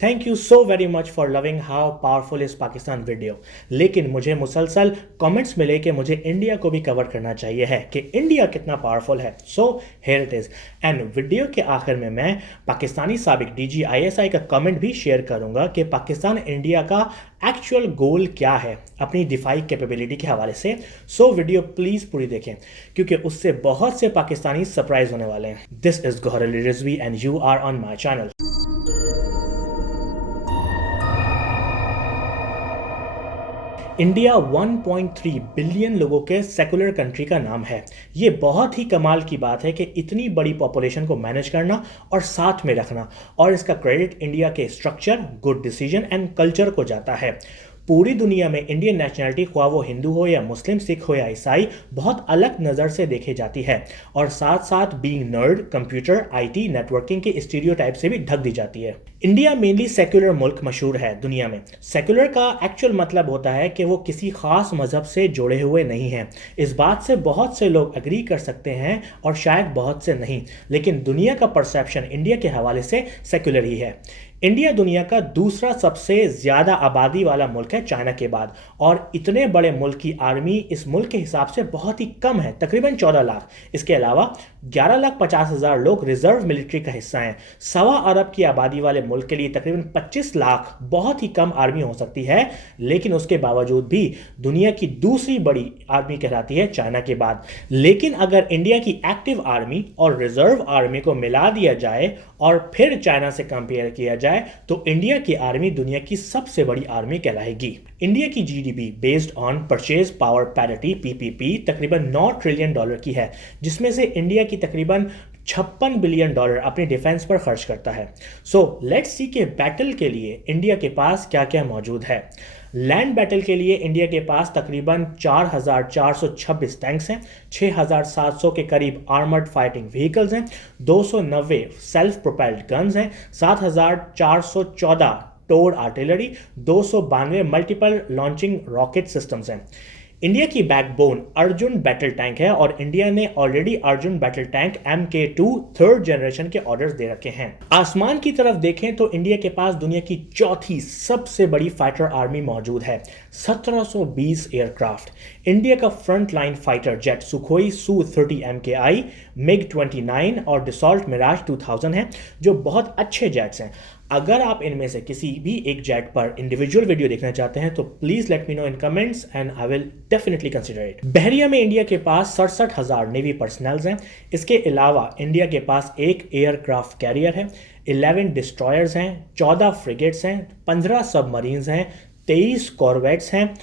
Thank you so very much for loving how powerful is Pakistan video. लेकिन मुझे मुसलसल comments मिले कि मुझे इंडिया को भी कवर करना चाहिए है कि इंडिया कितना पावरफुल है। So here it is. And video के आखिर में मैं पाकिस्तानी साबिक DGISI का कमेंट भी शेयर करूंगा कि पाकिस्तान इंडिया का एक्चुअल गोल क्या है अपनी डिफाई कैपेबिलिटी के हवाले से। सो वीडियो प्लीज़ पूरी देखें क्योंकि उससे बहुत से पाकिस्तानी सरप्राइज होने वाले हैं। This is Gauhar Ali Rizvi and you are on my channel. India 1.3 billion लोगों के सेकुलर कंट्री का नाम है। ये बहुत ही कमाल की बात है कि इतनी बड़ी पॉपुलेशन को मैनेज करना और साथ में रखना, और इसका क्रेडिट इंडिया के structure, good decision and culture को जाता है। पूरी दुनिया में इंडियन नेशनैलिटी, ख्वाह वो हिंदू हो या मुस्लिम, सिख हो या ईसाई, बहुत अलग नज़र से देखी जाती है और साथ साथ being nerd, computer, IT, networking के स्टीरियोटाइप से भी ढक दी जाती है। इंडिया मेनली सेक्युलर मुल्क मशहूर है दुनिया में। सेक्युलर का एक्चुअल मतलब होता है कि वो किसी खास मजहब से जुड़े हुए नहीं हैं। इस बात से बहुत से लोग एग्री कर सकते हैं और शायद बहुत से नहीं, लेकिन दुनिया का परसेप्शन इंडिया के हवाले से सेक्युलर ही है। इंडिया दुनिया का दूसरा सबसे ज़्यादा आबादी वाला मुल्क है चाइना के बाद, और इतने बड़े मुल्क की आर्मी इस मुल्क के हिसाब से बहुत ही कम है, तकरीबन 14 लाख। इसके अलावा 11,50,000 लोग रिजर्व मिलिट्री का हिस्सा हैं। 1.25 अरब की आबादी वाले मुल्क के लिए तकरीबन 25 लाख बहुत ही कम आर्मी हो सकती है, लेकिन उसके बावजूद भी दुनिया की दूसरी बड़ी आर्मी कहलाती है चाइना के बाद। लेकिन अगर इंडिया की एक्टिव आर्मी और रिजर्व आर्मी को मिला दिया जाए और फिर चाइना से कंपेयर किया जाए तो इंडिया की आर्मी दुनिया की सबसे बड़ी आर्मी कहलाएगी। इंडिया की GDP based on purchase power parity PPP तकरीबन $9 ट्रिलियन की है, जिसमें से इंडिया की तकरीबन $56 बिलियन अपने डिफेंस पर खर्च करता है। सो लेट्स सी के बैटल के लिए इंडिया के पास क्या क्या मौजूद है। लैंड बैटल के लिए इंडिया के पास तकरीबन 4,426 टैंक्स हैं, 6,700 के करीब आर्मर्ड फाइटिंग व्हीकल्स हैं, 290 सेल्फ प्रोपेल्ड गन्स हैं, 7,414 towed artillery, 292 multiple launching rocket systems हैं। इंडिया की बैकबोन अर्जुन बैटल टैंक है और इंडिया ने already Arjun battle tank MK2 third generation के ऑर्डर्स दे रखे हैं। आसमान की तरफ देखें तो इंडिया के पास दुनिया की चौथी सबसे बड़ी फाइटर आर्मी मौजूद है, 1720 एयरक्राफ्ट। इंडिया का front line fighter jet Sukhoi Su-30 MKI, MiG-29 और डसॉल्ट मिराज 2000 हैं, जो बहुत अच्छे जेट्स हैं। अगर आप इनमें से किसी भी एक जेट पर इंडिविजुअल वीडियो देखना चाहते हैं तो please let me know in comments and I will definitely consider it. बहरिया में इंडिया के पास 67,000 नेवी पर्सनल्स हैं। इसके अलावा इंडिया के पास एक एयरक्राफ्ट कैरियर है, 11 डिस्ट्रॉयर्स हैं, 14 फ्रिगेट्स हैं, 15 सबमरीन्स हैं, 23 कॉर्वेट्स हैं,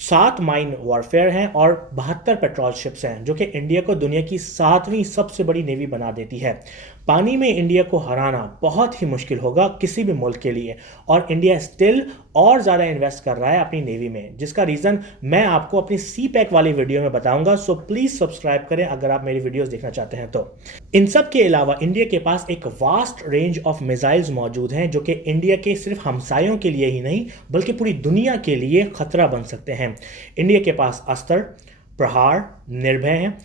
7 माइन वॉरफेयर हैं और 72 पेट्रोल शिप्स हैं, जो कि इंडिया को दुनिया की 7वीं सबसे बड़ी नेवी बना देती है। पानी में इंडिया को हराना बहुत ही मुश्किल होगा किसी भी मुल्क के लिए, और इंडिया स्टिल और ज़्यादा इन्वेस्ट कर रहा है अपनी नेवी में, जिसका रीज़न मैं आपको अपनी CPAC वाली वीडियो में बताऊंगा। सो प्लीज़ सब्सक्राइब करें अगर आप मेरी वीडियोस देखना चाहते हैं तो। इन सब के अलावा इंडिया के पास एक वास्ट रेंज ऑफ मिसाइल्स मौजूद हैं, जो कि इंडिया के सिर्फ हमसायों के लिए ही नहीं बल्कि पूरी दुनिया के लिए खतरा बन सकते हैं। इंडिया के पास अस्त्र, प्रहार, निर्भय हैं।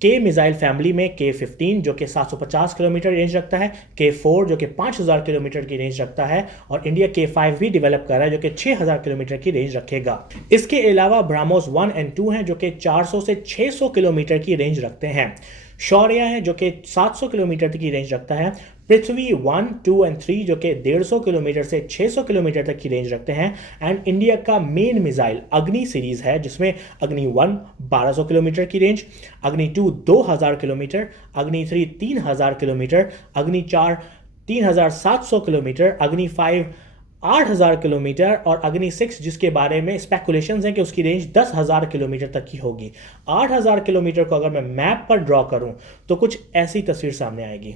के मिसाइल फैमिली में K-15 जो कि 750 किलोमीटर रेंज रखता है, K-4 जो कि 5,000 किलोमीटर की रेंज रखता है, और इंडिया K-5 भी डेवलप कर रहा है जो कि 6,000 किलोमीटर की रेंज रखेगा। इसके अलावा ब्राह्मोस 1 और 2 हैं जो कि 400 से 600 किलोमीटर की रेंज रखते हैं। शौर्य है जो कि 700 किलोमीटर की रेंज रखता है। पृथ्वी 1, 2 और 3 जो कि 150 किलोमीटर से 600 किलोमीटर तक की रेंज रखते हैं। एंड इंडिया का मेन मिसाइल अग्नि सीरीज है, जिसमें अग्नि 1 1200 किलोमीटर की रेंज, अग्नि 2 2000 किलोमीटर, अग्नि 3 3000 किलोमीटर, अग्नि 4 3700 किलोमीटर, अग्नि 5 8,000 किलोमीटर और अग्नि 6 जिसके बारे में स्पेकुलेशंस हैं कि उसकी रेंज 10,000 किलोमीटर तक की होगी। 8,000 किलोमीटर को अगर मैं मैप पर ड्रॉ करूं तो कुछ ऐसी तस्वीर सामने आएगी।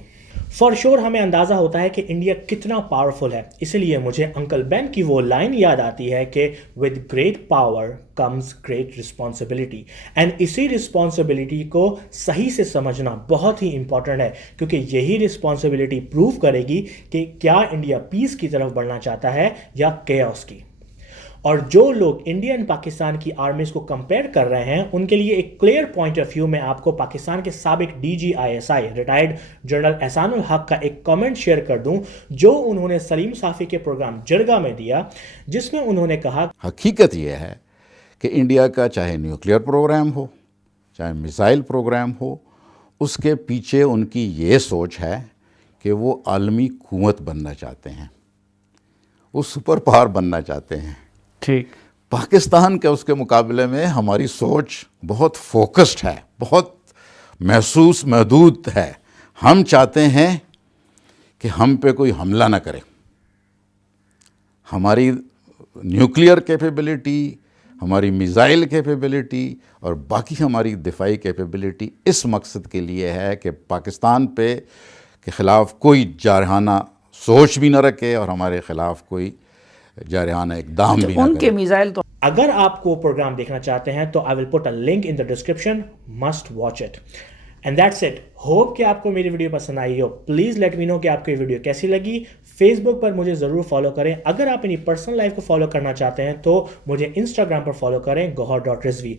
फॉर श्योर हमें अंदाज़ा होता है कि इंडिया कितना पावरफुल है, इसलिए मुझे अंकल बेन की वो लाइन याद आती है कि with great power comes great responsibility. And इसी रिस्पॉन्सिबिलिटी को सही से समझना बहुत ही इंपॉर्टेंट है, क्योंकि यही रिस्पॉन्सिबिलिटी प्रूव करेगी कि क्या इंडिया पीस की तरफ बढ़ना चाहता है या केओस की। और जो लोग इंडिया एंड पाकिस्तान की आर्मीज को कंपेयर कर रहे हैं उनके लिए एक क्लियर पॉइंट ऑफ व्यू में आपको पाकिस्तान के साबिक DGISI रिटायर्ड जनरल एहसानुल हक का एक कमेंट शेयर कर दूं जो उन्होंने सलीम साफ़ी के प्रोग्राम जरगा में दिया, जिसमें उन्होंने कहा हकीकत यह है कि इंडिया का चाहे न्यूक्लियर प्रोग्राम हो, चाहे मिसाइल प्रोग्राम हो, उसके पीछे उनकी ये सोच है कि वो आलमी कुव्वत बनना चाहते हैं, वो सुपर पावर बनना चाहते हैं। ठीक। पाकिस्तान के उसके मुकाबले में हमारी सोच बहुत फोकस्ड है, बहुत महदूद है। हम चाहते हैं कि हम पे कोई हमला ना करे। हमारी न्यूक्लियर कैपेबिलिटी, हमारी मिसाइल कैपेबिलिटी और बाकी हमारी दिफाई कैपेबिलिटी इस मकसद के लिए है कि पाकिस्तान पे के ख़िलाफ़ कोई जारहाना सोच भी ना रखे और हमारे ख़िलाफ़ कोई जारहाना इक़दाम भी ना उनके करे। मिसाइल तो अगर आप वो प्रोग्राम देखना चाहते हैं तो I will put a link in the description, must watch it. And that's it. Hope कि आपको मेरी वीडियो पसंद आई हो। प्लीज़ लेट मी नो कि आपको ये वीडियो कैसी लगी। फेसबुक पर मुझे ज़रूर फॉलो करें। अगर आप मेरी पर्सनल लाइफ को फॉलो करना चाहते हैं तो मुझे इंस्टाग्राम पर फॉलो करें gohar.rizvi।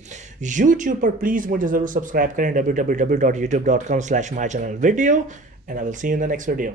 यूट्यूब पर प्लीज़ मुझे ज़रूर सब्सक्राइब करें www.youtube.com/mychannelvideo। And I will see you in the next video.